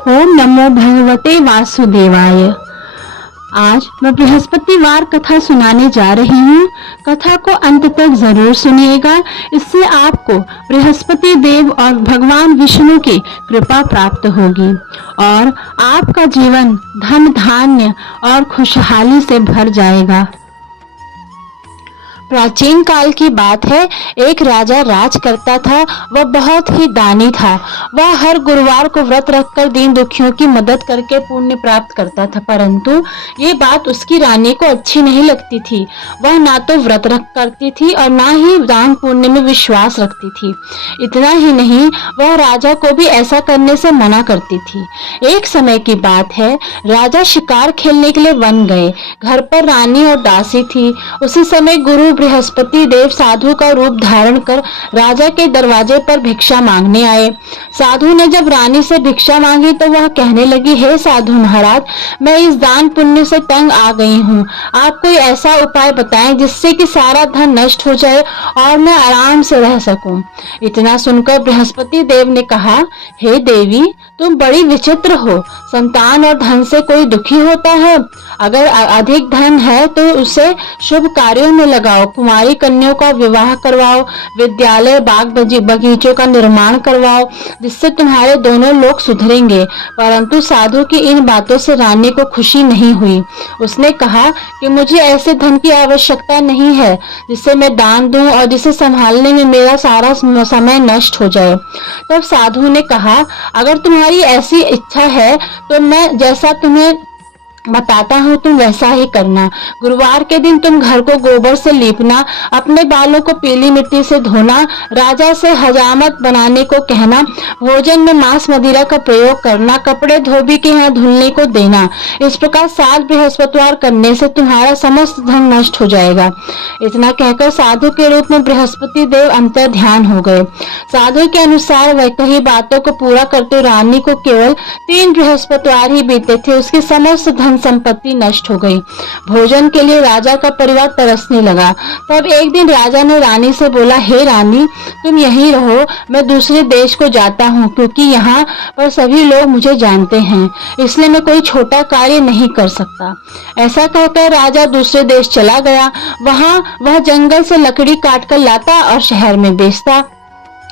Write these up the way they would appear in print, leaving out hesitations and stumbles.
ओम नमो भगवते वासुदेवाय। आज मैं बृहस्पतिवार कथा सुनाने जा रही हूँ। कथा को अंत तक जरूर सुनिएगा, इससे आपको बृहस्पति देव और भगवान विष्णु की कृपा प्राप्त होगी और आपका जीवन धन धान्य और खुशहाली से भर जाएगा। प्राचीन काल की बात है, एक राजा राज करता था। वह बहुत ही दानी था। वह हर गुरुवार को व्रत रखकर दीन दुखियों की मदद करके पुण्य प्राप्त करता था, परंतु ये बात उसकी रानी को अच्छी नहीं लगती थी। वह ना तो व्रत रख करती थी और ना ही दान पुण्य में विश्वास रखती थी। इतना ही नहीं, वह राजा को भी ऐसा करने से मना करती थी। एक समय की बात है, राजा शिकार खेलने के लिए वन गए। घर पर रानी और दासी थी। उसी समय गुरु बृहस्पति देव साधु का रूप धारण कर राजा के दरवाजे पर भिक्षा मांगने आए। साधु ने जब रानी से भिक्षा मांगी तो वह कहने लगी, हे साधु महाराज, मैं इस दान पुण्य से तंग आ गई हूँ। आप कोई ऐसा उपाय बताएं जिससे कि सारा धन नष्ट हो जाए और मैं आराम से रह सकूं। इतना सुनकर बृहस्पति देव ने कहा, हे देवी, तुम बड़ी विचित्र हो। संतान और धन से कोई दुखी होता है? अगर अधिक धन है तो उसे शुभ कार्यों में लगाओ, कुमारी कन्याओं का विवाह करवाओ, विद्यालय बाग बगीचों का निर्माण करवाओ, जिससे तुम्हारे दोनों लोग सुधरेंगे। परंतु साधु की इन बातों से रानी को खुशी नहीं हुई। उसने कहा कि मुझे ऐसे धन की आवश्यकता नहीं है जिससे मैं दान दूं और जिसे संभालने में मेरा सारा समय नष्ट हो जाए। तब साधु ने कहा, अगर तुम्हारी ऐसी इच्छा है तो मैं जैसा तुम्हें बताता हूँ तुम वैसा ही करना। गुरुवार के दिन तुम घर को गोबर से लीपना, अपने बालों को पीली मिट्टी से धोना, राजा से हजामत बनाने को कहना, भोजन में मांस मदिरा का प्रयोग करना, कपड़े धोबी के यहाँ धुलने को देना। इस प्रकार 7 बृहस्पतिवार करने से तुम्हारा समस्त धन नष्ट हो जाएगा। इतना कहकर साधु के रूप में बृहस्पति देव अंतर ध्यान हो गए। साधु के अनुसार वह कही बातों को पूरा करते रानी को केवल 3 बृहस्पतिवार ही बीते थे। उसकी समस्त धन संपत्ति नष्ट हो गई। भोजन के लिए राजा का परिवार तरसने लगा। तब एक दिन राजा ने रानी से बोला, हे रानी, तुम यहीं रहो, मैं दूसरे देश को जाता हूँ, क्योंकि यहाँ पर सभी लोग मुझे जानते हैं, इसलिए मैं कोई छोटा कार्य नहीं कर सकता। ऐसा कहकर राजा दूसरे देश चला गया। वहाँ वह जंगल से लकड़ी काट कर लाता और शहर में बेचता।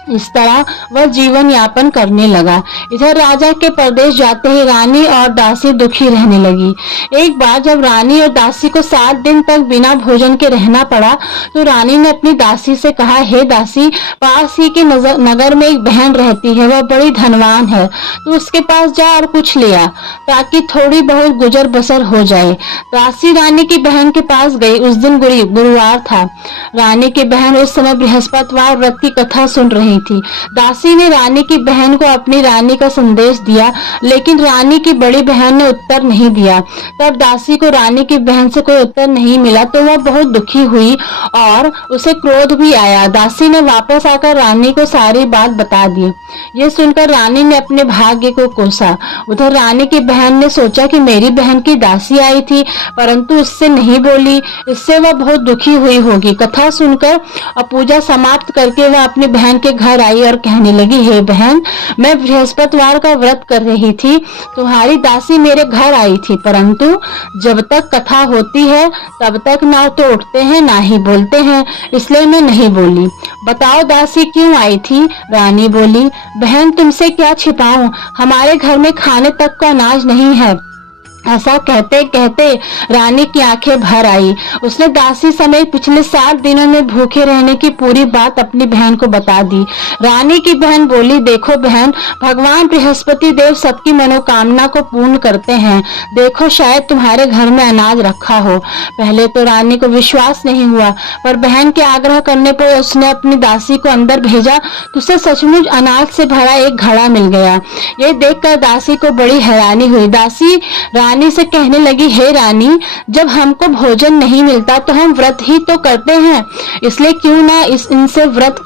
इस तरह वह जीवन यापन करने लगा। इधर राजा के परदेश जाते ही रानी और दासी दुखी रहने लगी। एक बार जब रानी और दासी को 7 दिन तक बिना भोजन के रहना पड़ा तो रानी ने अपनी दासी से कहा, हे दासी, पास ही के नगर में एक बहन रहती है, वह बड़ी धनवान है, तो उसके पास जा और कुछ ले आ, ताकि थोड़ी बहुत गुजर बसर हो जाए। दासी रानी की बहन के पास गई। उस दिन गुरुवार था। रानी की बहन उस समय बृहस्पतिवार व्रत की कथा सुन रही थी। दासी ने रानी की बहन को अपनी रानी का संदेश दिया, लेकिन रानी की बड़ी बहन ने उत्तर नहीं दिया। तब दासी को रानी की बहन से कोई उत्तर नहीं मिला तो वह बहुत दुखी हुई और उसे क्रोध भी आया। दासी ने वापस आकर रानी को सारी बात बता दी। ये सुनकर रानी ने अपने भाग्य को कोसा। उधर रानी की बहन ने सोचा कि मेरी बहन की दासी आई थी, परंतु उससे नहीं बोली, इससे वह बहुत दुखी हुई होगी। कथा सुनकर और पूजा समाप्त करके वह अपनी बहन के घर आई और कहने लगी, हे बहन, मैं बृहस्पतिवार का व्रत कर रही थी, तुम्हारी दासी मेरे घर आई थी, परंतु जब तक कथा होती है तब तक ना तो उठते हैं ना ही बोलते हैं, इसलिए मैं नहीं बोली। बताओ दासी क्यों आई थी? रानी बोली, बहन, तुमसे क्या छिपाऊं, हमारे घर में खाने तक का अनाज नहीं है। ऐसा कहते कहते रानी की आंखें भर आई। उसने दासी समेत पिछले 7 दिनों में भूखे रहने की पूरी बात अपनी बहन को बता दी। रानी की बहन बोली, देखो बहन, भगवान बृहस्पति देव सबकी मनोकामना को पूर्ण करते हैं। देखो, शायद तुम्हारे घर में अनाज रखा हो। पहले तो रानी को विश्वास नहीं हुआ, पर बहन के आग्रह करने पर उसने अपनी दासी को अंदर भेजा तो उसे सचमुच अनाज से भरा एक घड़ा मिल गया। ये देखकर दासी को बड़ी हैरानी हुई। दासी रानी से कहने लगी, हे रानी, जब हमको भोजन नहीं मिलता तो हम व्रत ही तो करते हैं, इसलिए क्यों ना इनसे व्रत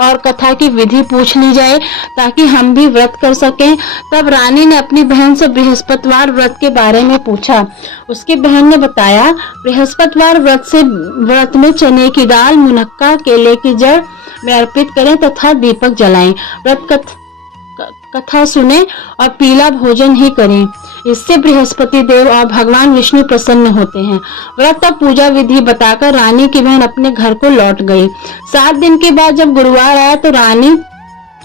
और कथा की विधि पूछ ली जाए ताकि हम भी व्रत कर सकें। तब रानी ने अपनी बहन से बृहस्पतिवार व्रत के बारे में पूछा। उसकी बहन ने बताया, बृहस्पतिवार व्रत में चने की दाल, मुनक्का, केले की जड़ में अर्पित करें तथा दीपक जलाएं। कथा सुने और पीला भोजन ही करें। इससे बृहस्पति देव और भगवान विष्णु प्रसन्न होते हैं। व्रत और पूजा विधि बताकर रानी की बहन अपने घर को लौट गई। 7 दिन के बाद जब गुरुवार आया तो रानी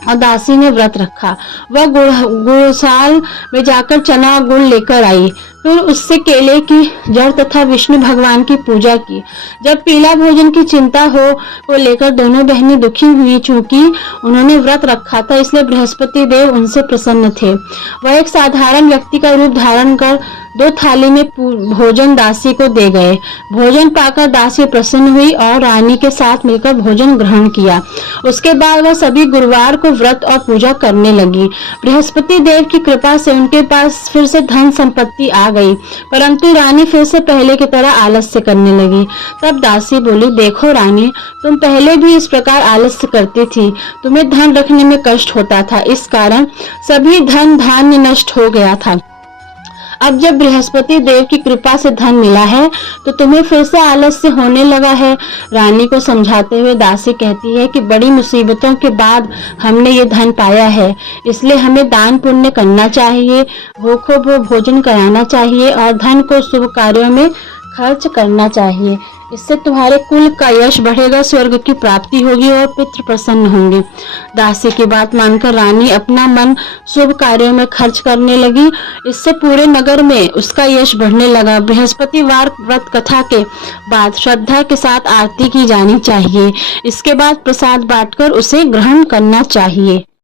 और दासी ने व्रत रखा। वह गुड़साल में जाकर चना और गुड़ लेकर आई, फिर उससे केले की जड़ तथा विष्णु भगवान की पूजा की। जब पीला भोजन की चिंता को लेकर दोनों बहनें दुखी हुई, चूंकि उन्होंने व्रत रखा था इसलिए बृहस्पति देव उनसे प्रसन्न थे। वह एक साधारण व्यक्ति का रूप धारण कर 2 थाली में भोजन दासी को दे गए। भोजन पाकर दासी प्रसन्न हुई और रानी के साथ मिलकर भोजन ग्रहण किया। उसके बाद वह सभी गुरुवार को व्रत और पूजा करने लगी। बृहस्पति देव की कृपा से उनके पास फिर से धन संपत्ति आ गई, परंतु रानी फिर से पहले की तरह आलस्य करने लगी। तब दासी बोली, देखो रानी, तुम पहले भी इस प्रकार आलस्य करती थी। तुम्हें धन रखने में कष्ट होता था, इस कारण सभी धन धान्य नष्ट हो गया था। अब जब बृहस्पति देव की कृपा से धन मिला है तो तुम्हें फिर से आलस्य होने लगा है। रानी को समझाते हुए दासी कहती है कि बड़ी मुसीबतों के बाद हमने ये धन पाया है, इसलिए हमें दान पुण्य करना चाहिए, भूखों को भोजन कराना चाहिए और धन को शुभ कार्यों में खर्च करना चाहिए। इससे तुम्हारे कुल का यश बढ़ेगा, स्वर्ग की प्राप्ति होगी और पितृ प्रसन्न होंगे। दासी की बात मानकर रानी अपना मन शुभ कार्यों में खर्च करने लगी। इससे पूरे नगर में उसका यश बढ़ने लगा। बृहस्पतिवार व्रत कथा के बाद श्रद्धा के साथ आरती की जानी चाहिए। इसके बाद प्रसाद बांटकर उसे ग्रहण करना चाहिए।